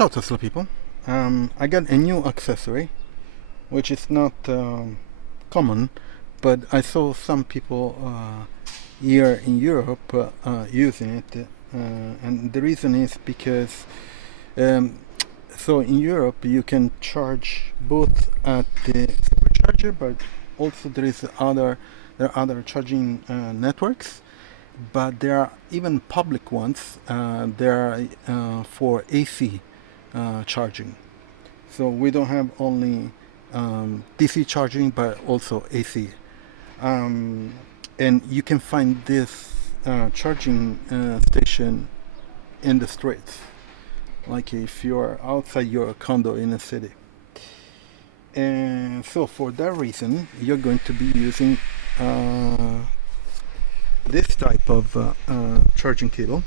Ciao Tesla people. I got a new accessory which is not common, but I saw some people here in Europe using it, and the reason is because so in Europe you can charge both at the Supercharger, but also there are other charging networks, but there are even public ones. They are for AC charging. So we don't have only DC charging, but also AC. And you can find this charging station in the streets, like if you're outside your condo in a city. And so for that reason, you're going to be using this type of charging cable.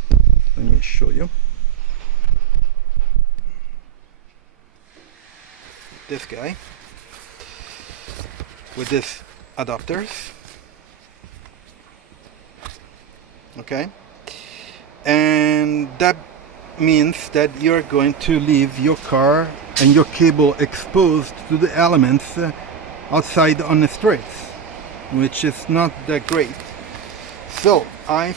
Let me show you. This guy with this adapters, okay, and that means that you're going to leave your car and your cable exposed to the elements outside on the streets, which is not that great. So I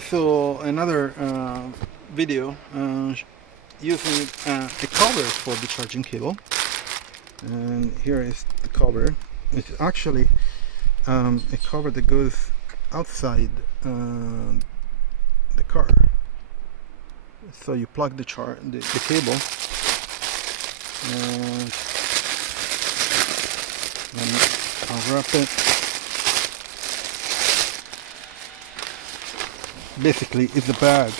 saw another video using a cover for the charging cable, and here is the cover. It's actually a cover that goes outside the car. So you plug the cable, and I'll wrap it. Basically, it's a bag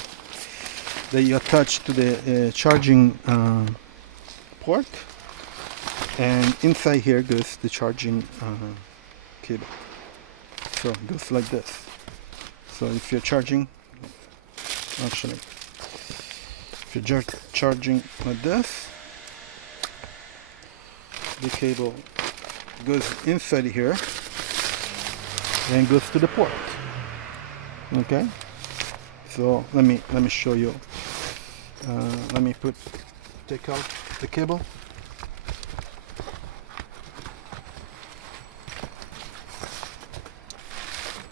that you attach to the charging port, and inside here goes the charging cable. So it goes like this. So if you're charging, actually, if you're charging like this, the cable goes inside here and goes to the port. Okay. So let me show you. Let me take out the cable.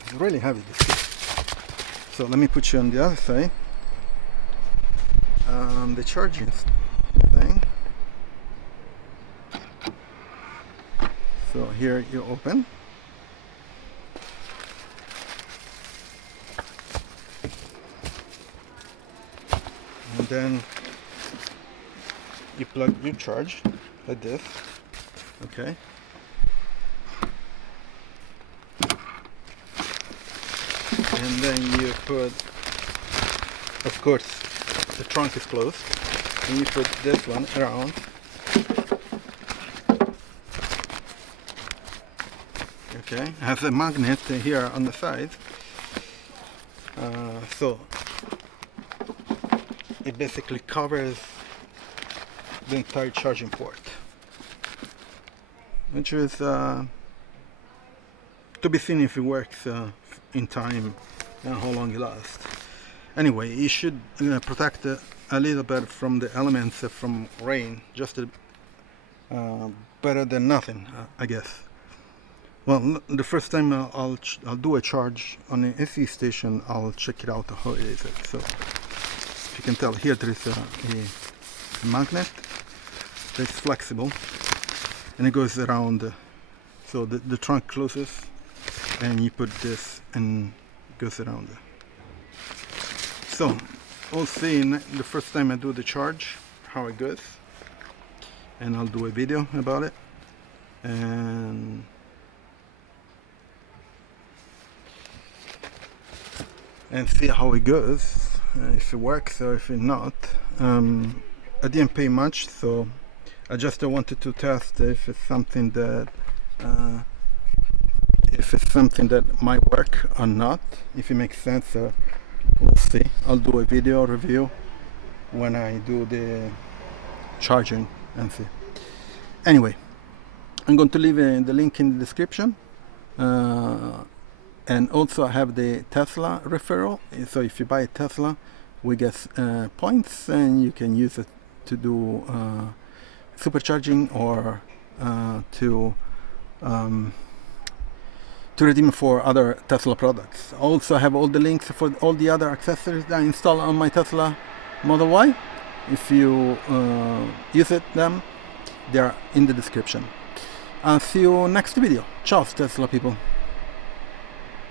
It's really heavy, this cable. So let me put you on the other side. The charging thing. So here you open. And then you plug your charge like this, okay? And then you put, of course, the trunk is closed, and you put this one around. Okay, it has a magnet here on the side, so it basically covers the entire charging port, which is to be seen if it works in time and how long it lasts. Anyway, it should protect a little bit from the elements from rain, just better than nothing, I guess. Well, the first time I'll do a charge on an AC station, I'll check it out how it is. So if you can tell, here there is a magnet that's flexible, and it goes around. So the trunk closes, and you put this and it goes around. So we'll see the first time I do the charge how it goes, and I'll do a video about it and see how it goes, if it works or if it not. I didn't pay much, so I just wanted to test if it's something that might work or not, if it makes sense. We'll see. I'll do a video review when I do the charging and see. Anyway, I'm going to leave the link in the description. And also I have the Tesla referral. So if you buy a Tesla, we get points, and you can use it to do supercharging or to redeem for other Tesla products. Also, I have all the links for all the other accessories that I install on my Tesla Model Y. If you use them, they are in the description. I'll see you next video. Ciao, Tesla people.